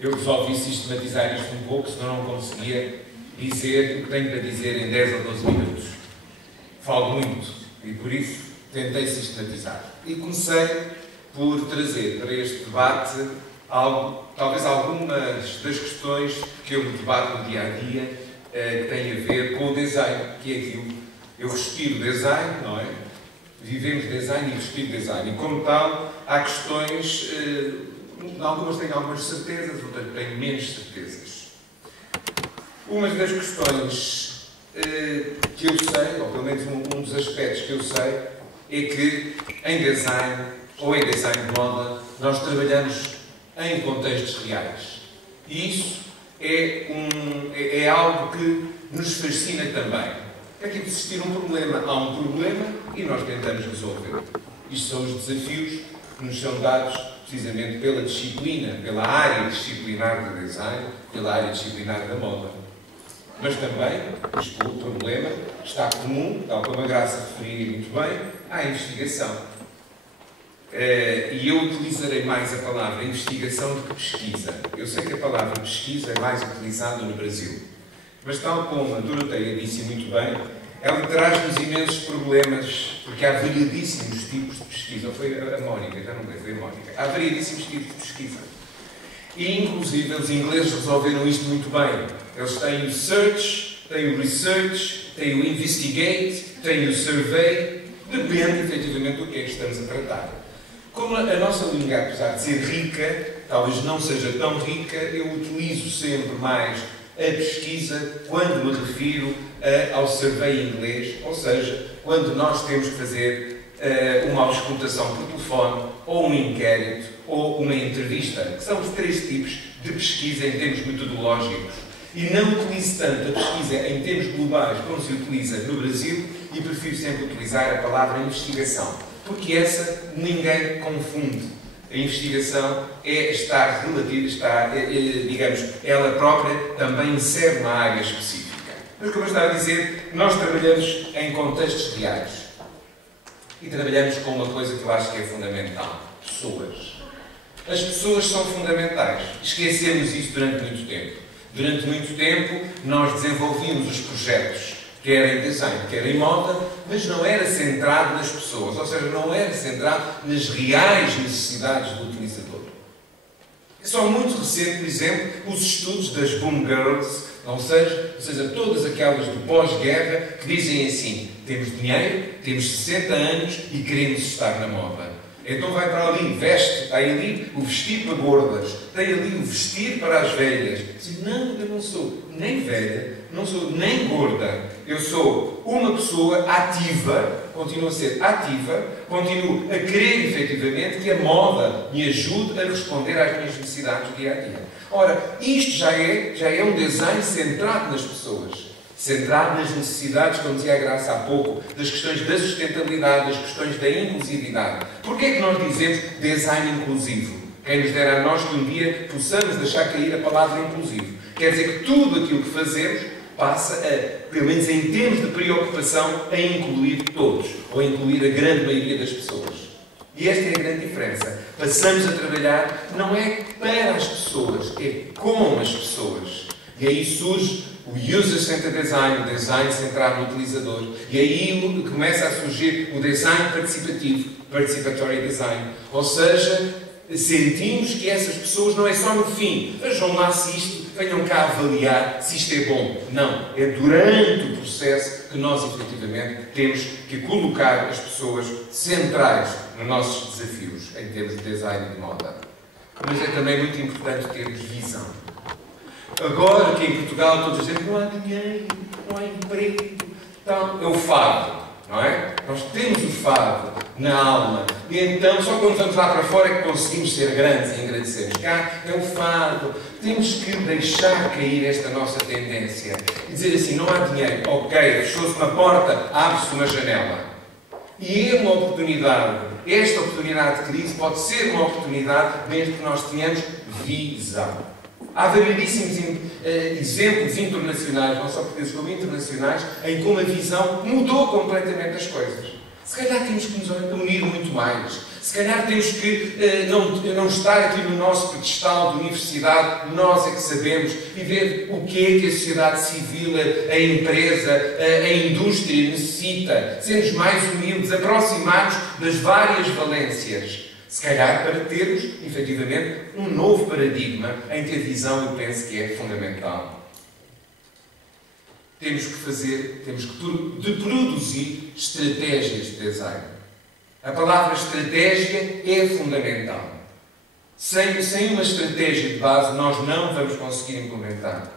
Eu resolvi sistematizar isto um pouco, senão não conseguia dizer o que tenho para dizer em 10 ou 12 minutos. Falo muito e por isso tentei sistematizar. E comecei por trazer para este debate talvez algumas das questões que eu me debato no dia-a-dia que têm a ver com o design, que é aquilo. Eu respiro design, não é? Vivemos design e respiro design. E como tal, há questões... algumas tenho algumas certezas, outras tenho menos certezas. Uma das questões que eu sei, ou pelo menos um dos aspectos que eu sei, é que em design, ou em design de moda, nós trabalhamos em contextos reais. E isso é algo que nos fascina também. É que existir um problema, há um problema e nós tentamos resolver. Isto são os desafios que nos são dados precisamente pela disciplina, pela área disciplinar do design, pela área disciplinar da moda. Mas também, o problema está comum, tal como a Graça referia muito bem, à investigação. E eu utilizarei mais a palavra investigação do que pesquisa. Eu sei que a palavra pesquisa é mais utilizada no Brasil. Mas tal como a Doroteia disse muito bem, ela traz-nos imensos problemas, porque há variedíssimos tipos de pesquisa. Ou foi a Mónica, já não sei, foi a Mónica. Há variedíssimos tipos de pesquisa. E, inclusive, os ingleses resolveram isto muito bem. Eles têm o search, têm o research, têm o investigate, têm o survey. Depende, efetivamente, do que é que estamos a tratar. Como a nossa língua, apesar de ser rica, talvez não seja tão rica, eu utilizo sempre mais a pesquisa quando me refiro ao survey em inglês, ou seja, quando nós temos que fazer uma auscultação por telefone, ou um inquérito, ou uma entrevista, que são os três tipos de pesquisa em termos metodológicos. E não utilizo tanto a pesquisa em termos globais como se utiliza no Brasil e prefiro sempre utilizar a palavra investigação, porque essa ninguém confunde. A investigação é estar relativa, digamos, ela própria também insere uma área específica. Mas, como eu estava a dizer, nós trabalhamos em contextos reais. E trabalhamos com uma coisa que eu acho que é fundamental. Pessoas. As pessoas são fundamentais. Esquecemos isso durante muito tempo. Durante muito tempo, nós desenvolvíamos os projetos, quer em design, quer em moda, mas não era centrado nas pessoas, ou seja, não era centrado nas reais necessidades do utilizador. É só muito recente, por exemplo, os estudos das Boom Girls, ou seja, todas aquelas do pós-guerra que dizem assim: temos dinheiro, temos 60 anos e queremos estar na moda. Então vai para ali, veste, tem ali o vestir para gordas, tem ali o vestir para as velhas. Diz, não, eu não sou nem velha, não sou nem gorda. Eu sou uma pessoa ativa, continuo a ser ativa, continuo a querer efetivamente que a moda me ajude a responder às minhas necessidades do dia a dia. Ora, isto já é um design centrado nas pessoas. Centrado nas necessidades, como dizia a Graça há pouco, das questões da sustentabilidade, das questões da inclusividade. Porquê é que nós dizemos design inclusivo? Quem nos dera a nós que um dia possamos deixar cair a palavra inclusivo. Quer dizer que tudo aquilo que fazemos passa a, pelo menos em termos de preocupação, a incluir todos, ou a incluir a grande maioria das pessoas. E esta é a grande diferença. Passamos a trabalhar não é para as pessoas, é com as pessoas. E aí surge o User-Centered Design, o design centrado no utilizador. E aí começa a surgir o design participativo, Participatory Design. Ou seja, sentimos que essas pessoas não é só no fim. Vejam lá se isto, venham cá avaliar se isto é bom. Não. É durante o processo que nós, efetivamente, temos que colocar as pessoas centrais nos nossos desafios, em termos de design e de moda. Mas é também muito importante termos visão. Agora que em Portugal todos dizem que não há dinheiro, não há emprego, então é o fado, não é? Nós temos o fado na alma e então só quando vamos lá para fora é que conseguimos ser grandes e engrandecermos. Cá é o fado. Temos que deixar cair esta nossa tendência e dizer assim, não há dinheiro, ok, fechou-se uma porta, abre-se uma janela. E é uma oportunidade. Esta oportunidade de crise pode ser uma oportunidade desde que nós tenhamos visão. Há variedíssimos exemplos internacionais, não só portugueses como internacionais, em como a visão mudou completamente as coisas. Se calhar temos que nos unir muito mais. Se calhar temos que não estar aqui no nosso pedestal de universidade, nós é que sabemos, e ver o que é que a sociedade civil, a empresa, a indústria necessita. Sermos mais humildes, aproximar-nos das várias valências. Se calhar para termos, efetivamente, um novo paradigma em que a visão, eu penso que é fundamental. Temos que produzir estratégias de design. A palavra estratégia é fundamental. Sem uma estratégia de base, nós não vamos conseguir implementar.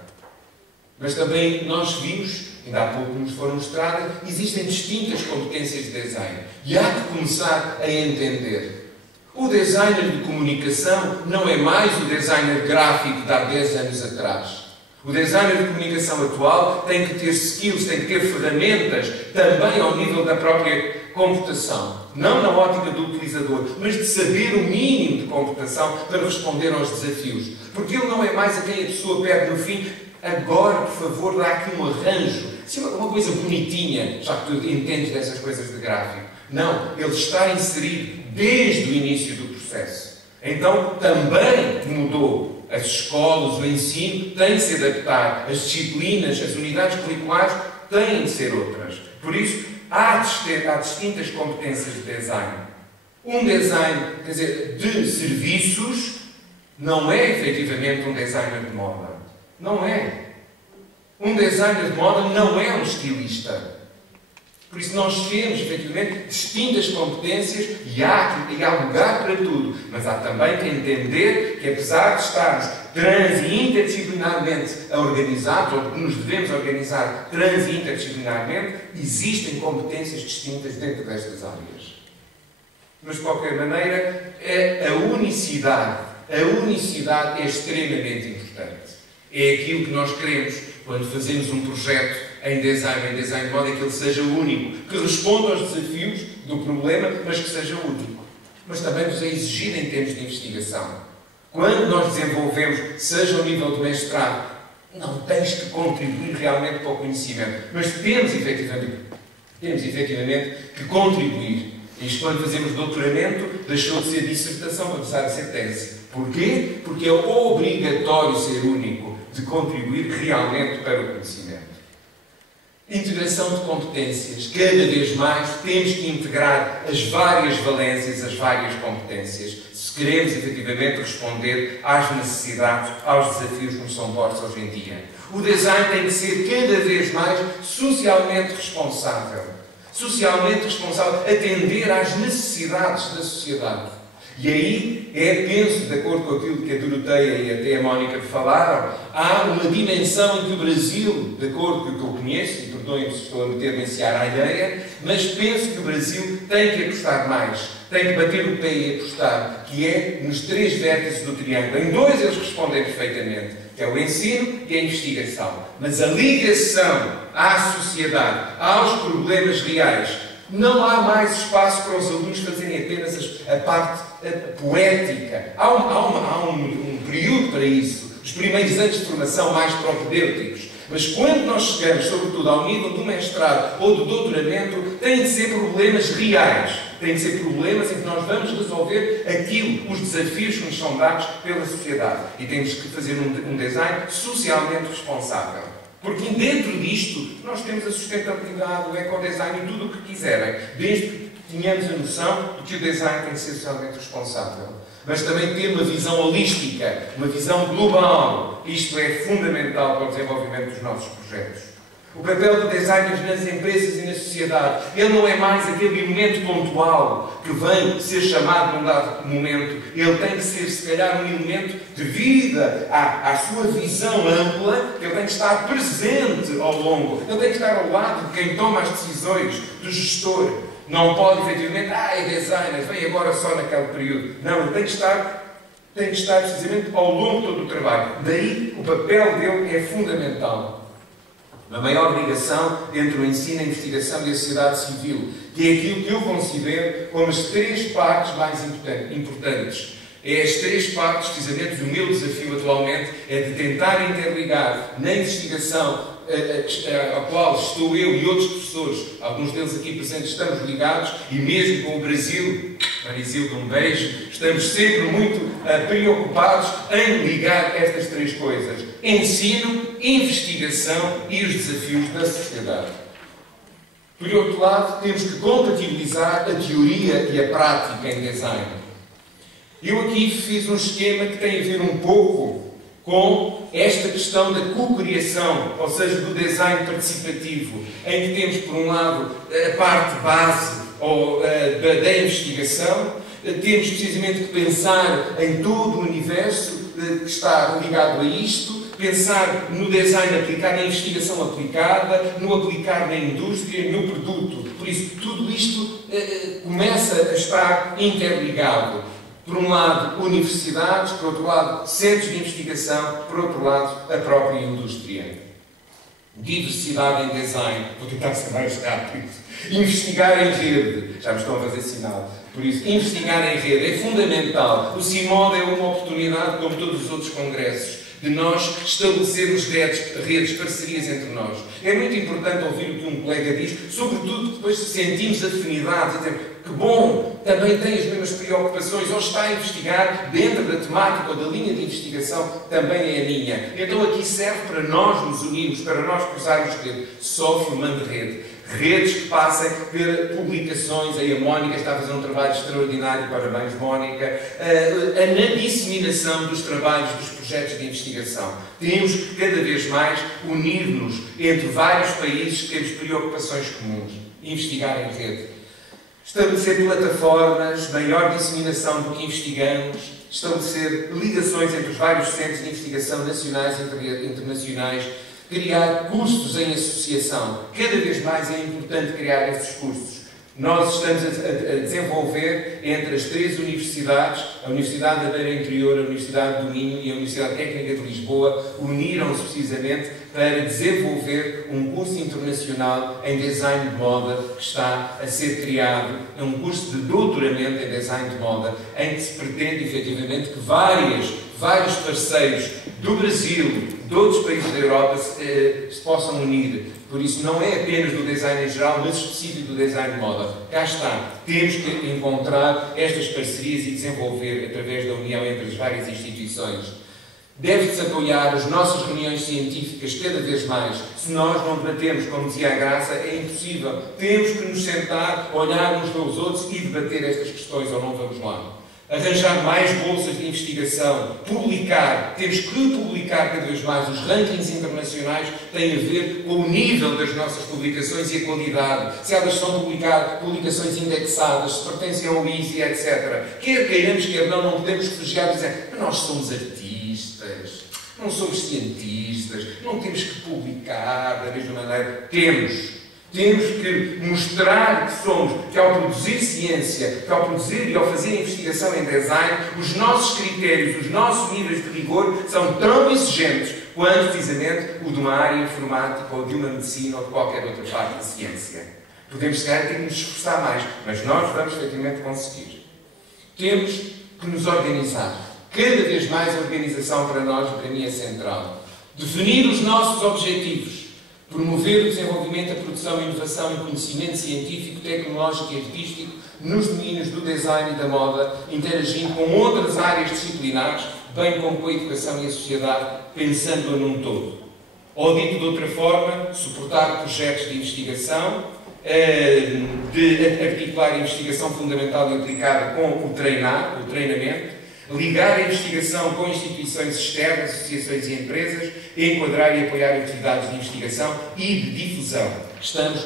Mas também nós vimos, ainda há pouco nos foram mostradas, existem distintas competências de design. E há que começar a entender. O designer de comunicação não é mais o designer gráfico de há 10 anos atrás. O designer de comunicação atual tem que ter skills, tem que ter ferramentas, também ao nível da própria computação. Não na ótica do utilizador, mas de saber o mínimo de computação para responder aos desafios. Porque ele não é mais a quem a pessoa pede no fim: agora, por favor, dá aqui um arranjo. Isso é uma coisa bonitinha, já que tu entendes dessas coisas de gráfico. Não, ele está inserido desde o início do processo. Então, também mudou. As escolas, o ensino, têm de se adaptar. As disciplinas, as unidades curriculares têm de ser outras. Por isso, há distintas competências de design. Um design, quer dizer, de serviços, não é efetivamente um designer de moda. Não é. Um designer de moda não é um estilista. Por isso nós temos, efetivamente, distintas competências e há lugar para tudo. Mas há também que entender que, apesar de estarmos trans e interdisciplinarmente organizados, ou que nos devemos organizar trans e interdisciplinarmente, existem competências distintas dentro destas áreas. Mas, de qualquer maneira, a unicidade é extremamente importante. É aquilo que nós queremos quando fazemos um projeto em design de moda, é que ele seja único, que responda aos desafios do problema, mas que seja único. Mas também nos é exigido em termos de investigação. Quando nós desenvolvemos, seja ao nível do mestrado, não tens que contribuir realmente para o conhecimento, mas temos efetivamente que contribuir. Isto, quando fazemos doutoramento, deixou de ser dissertação para passar a ser tese. Porquê? Porque é obrigatório ser único, de contribuir realmente para o conhecimento. Integração de competências. Cada vez mais temos que integrar as várias valências, as várias competências, se queremos efetivamente responder às necessidades, aos desafios que nos são postos hoje em dia. O design tem que ser cada vez mais socialmente responsável. Socialmente responsável, atender às necessidades da sociedade. E aí, penso, de acordo com aquilo que a Doroteia e até a Mónica falaram, há uma dimensão em que o Brasil, de acordo com o que eu conheço, e perdoem-me se estou a meter-me em seara a ideia, mas penso que o Brasil tem que apostar mais, tem que bater o pé e apostar, que é nos 3 vértices do triângulo. Em 2 eles respondem perfeitamente, que é o ensino e a investigação. Mas a ligação à sociedade, aos problemas reais, não há mais espaço para os alunos fazerem apenas a parte poética. Há um período para isso. Os primeiros anos de formação mais propedêuticos. Mas quando nós chegamos, sobretudo ao nível do mestrado ou do doutoramento, têm de ser problemas reais. Têm de ser problemas em que nós vamos resolver os desafios que nos são dados pela sociedade. E temos que fazer um design socialmente responsável. Porque dentro disto, nós temos a sustentabilidade, o ecodesign e tudo o que quiserem, desde que tenhamos a noção de que o design tem que ser socialmente responsável. Mas também ter uma visão holística, uma visão global. Isto é fundamental para o desenvolvimento dos nossos projetos. O papel do designer nas empresas e na sociedade, ele não é mais aquele elemento pontual que vem ser chamado num dado momento. Ele tem que ser, se calhar, um elemento devido à sua visão ampla, ele tem que estar presente ao longo, ele tem que estar ao lado de quem toma as decisões, do gestor. Não pode, efetivamente, é designer, vem agora só naquele período. Não, ele tem que estar precisamente ao longo de todo o trabalho. Daí, o papel dele é fundamental. Uma maior ligação entre o ensino, a investigação e a sociedade civil, que é aquilo que eu considero como as 3 partes mais importantes. É as 3 partes, precisamente, do meu desafio atualmente, é de tentar interligar na investigação a qual estou eu e outros professores, alguns deles aqui presentes, estamos ligados, e mesmo com o Brasil, Marisilda, um beijo. Estamos sempre muito preocupados em ligar estas três coisas: ensino, investigação e os desafios da sociedade. Por outro lado, temos que compatibilizar a teoria e a prática em design. Eu aqui fiz um esquema que tem a ver um pouco com esta questão da co-criação, ou seja, do design participativo, em que temos, por um lado, a parte base da investigação, temos precisamente que pensar em todo o universo que está ligado a isto, pensar no design aplicado, na investigação aplicada, no aplicar na indústria, no produto. Por isso, tudo isto começa a estar interligado. Por um lado, universidades, por outro lado, centros de investigação, por outro lado, a própria indústria. Diversidade em design. Vou tentar ser mais rápido. Investigar em rede. Já me estão a fazer sinal. Por isso, investigar em rede é fundamental. O CIMOD é uma oportunidade, como todos os outros congressos, de nós estabelecermos redes, parcerias entre nós. É muito importante ouvir o que um colega diz, sobretudo depois se sentimos afinidades e dizemos que bom, também tem as mesmas preocupações, ou está a investigar dentro da temática ou da linha de investigação, também é a minha. Então aqui serve para nós nos unirmos, para nós cruzarmos rede, só formando rede. Redes que passem por publicações, aí a Mónica está a fazer um trabalho extraordinário, parabéns Mónica, na disseminação dos trabalhos, dos projetos de investigação. Temos que cada vez mais unir-nos entre vários países que temos preocupações comuns. Investigar em rede. Estabelecer plataformas, maior disseminação do que investigamos, estabelecer ligações entre os vários centros de investigação nacionais e internacionais, criar cursos em associação. Cada vez mais é importante criar esses cursos. Nós estamos a desenvolver entre as três universidades, a Universidade da Beira Interior, a Universidade do Minho e a Universidade Técnica de Lisboa, uniram-se precisamente para desenvolver um curso internacional em design de moda que está a ser criado. É um curso de doutoramento em design de moda, em que se pretende efetivamente que vários parceiros do Brasil, de outros países da Europa se possam unir. Por isso, não é apenas do design em geral, mas específico do design de moda. Cá está. Temos que encontrar estas parcerias e desenvolver através da união entre as várias instituições. Deve-se apoiar as nossas reuniões científicas cada vez mais. Se nós não debatemos, como dizia a Graça, é impossível. Temos que nos sentar, olhar uns pelos outros e debater estas questões, ou não vamos lá. Arranjar mais bolsas de investigação, publicar, temos que publicar cada vez mais. Os rankings internacionais têm a ver com o nível das nossas publicações e a qualidade, se elas são publicações indexadas, se pertencem ao ISI, etc. Quer queiramos, quer não podemos refugiar e dizer que nós somos artistas, não somos cientistas, não temos que publicar da mesma maneira. Temos que mostrar que somos, que ao produzir ciência, que ao produzir e ao fazer investigação em design, os nossos critérios, os nossos níveis de rigor são tão exigentes quanto, precisamente, o de uma área informática ou de uma medicina ou de qualquer outra parte da ciência. Podemos, se calhar, ter que nos esforçar mais, mas nós vamos, efetivamente, conseguir. Temos que nos organizar. Cada vez mais a organização para nós, para mim, é central. Definir os nossos objetivos. Promover o desenvolvimento, a produção, a inovação e conhecimento científico, tecnológico e artístico nos domínios do design e da moda, interagindo com outras áreas disciplinares, bem como com a educação e a sociedade, pensando-a num todo. Ou dito de outra forma, suportar projetos de investigação, de articular a investigação fundamental e aplicada com o treinamento, ligar a investigação com instituições externas, associações e empresas, enquadrar e apoiar atividades de investigação e de difusão. Estamos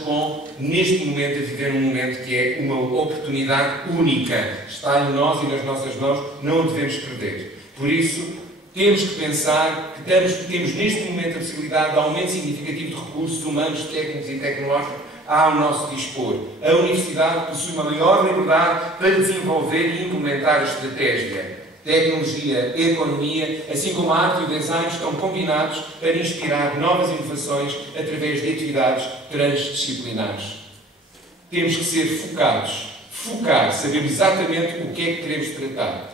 neste momento, a viver um momento que é uma oportunidade única. Está em nós e nas nossas mãos, não o devemos perder. Por isso, temos que pensar que temos neste momento a possibilidade de aumento significativo de recursos humanos, técnicos e tecnológicos ao nosso dispor. A Universidade possui uma maior liberdade para desenvolver e implementar a estratégia. Tecnologia, economia, assim como a arte e o design estão combinados para inspirar novas inovações através de atividades transdisciplinares. Temos que ser focados, saber exatamente o que é que queremos tratar.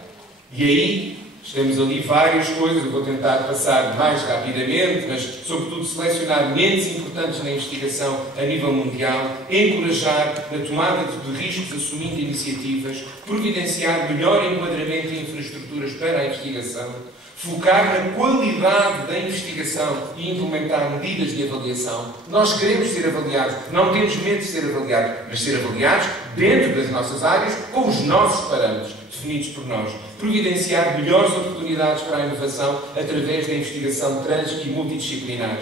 E aí Temos ali várias coisas, eu vou tentar passar mais rapidamente, mas sobretudo selecionar mentes importantes na investigação a nível mundial, encorajar na tomada de riscos assumindo iniciativas, providenciar melhor enquadramento em infraestruturas para a investigação, focar na qualidade da investigação e implementar medidas de avaliação. Nós queremos ser avaliados, não temos medo de ser avaliados, mas ser avaliados dentro das nossas áreas, com os nossos parâmetros, definidos por nós. Providenciar melhores oportunidades para a inovação através da investigação trans e multidisciplinar.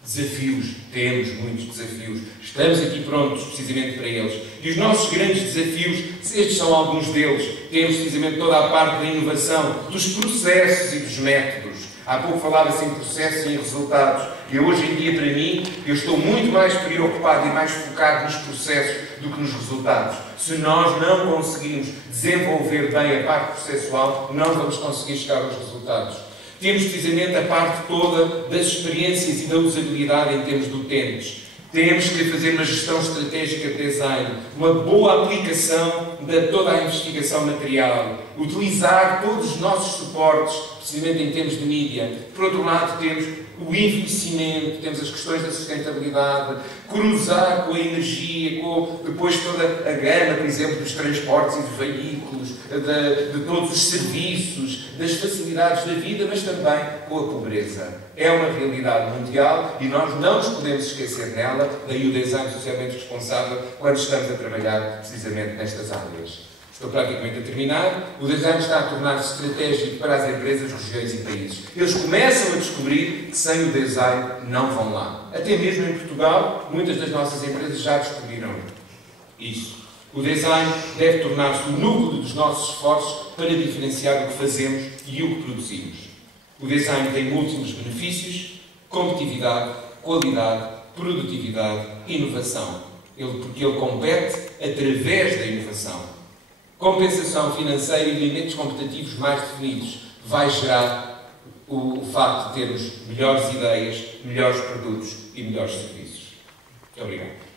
Desafios, temos muitos desafios, estamos aqui prontos precisamente para eles. E os nossos grandes desafios, estes são alguns deles, temos precisamente toda a parte da inovação, dos processos e dos métodos. Há pouco falava-se em processos e em resultados. E hoje em dia, para mim, eu estou muito mais preocupado e mais focado nos processos do que nos resultados. Se nós não conseguirmos desenvolver bem a parte processual, não vamos conseguir chegar aos resultados. Temos precisamente a parte toda das experiências e da usabilidade em termos de utentes. Temos que fazer uma gestão estratégica de design, uma boa aplicação de toda a investigação material, utilizar todos os nossos suportes, precisamente em termos de mídia. Por outro lado, temos o envelhecimento, temos as questões da sustentabilidade, cruzar com a energia, com depois toda a gama, por exemplo, dos transportes e dos veículos, de todos os serviços, das facilidades da vida, mas também com a pobreza. É uma realidade mundial e nós não nos podemos esquecer dela, daí o design socialmente responsável, quando estamos a trabalhar precisamente nestas áreas. Estou praticamente a terminar. O design está a tornar-se estratégico para as empresas, regiões e países. Eles começam a descobrir que sem o design não vão lá. Até mesmo em Portugal, muitas das nossas empresas já descobriram isso. O design deve tornar-se o núcleo dos nossos esforços para diferenciar o que fazemos e o que produzimos. O design tem múltiplos benefícios: competitividade, qualidade, produtividade, inovação. Porque ele compete através da inovação. Compensação financeira e limites competitivos mais definidos vai gerar o facto de termos melhores ideias, melhores produtos e melhores serviços. Muito obrigado.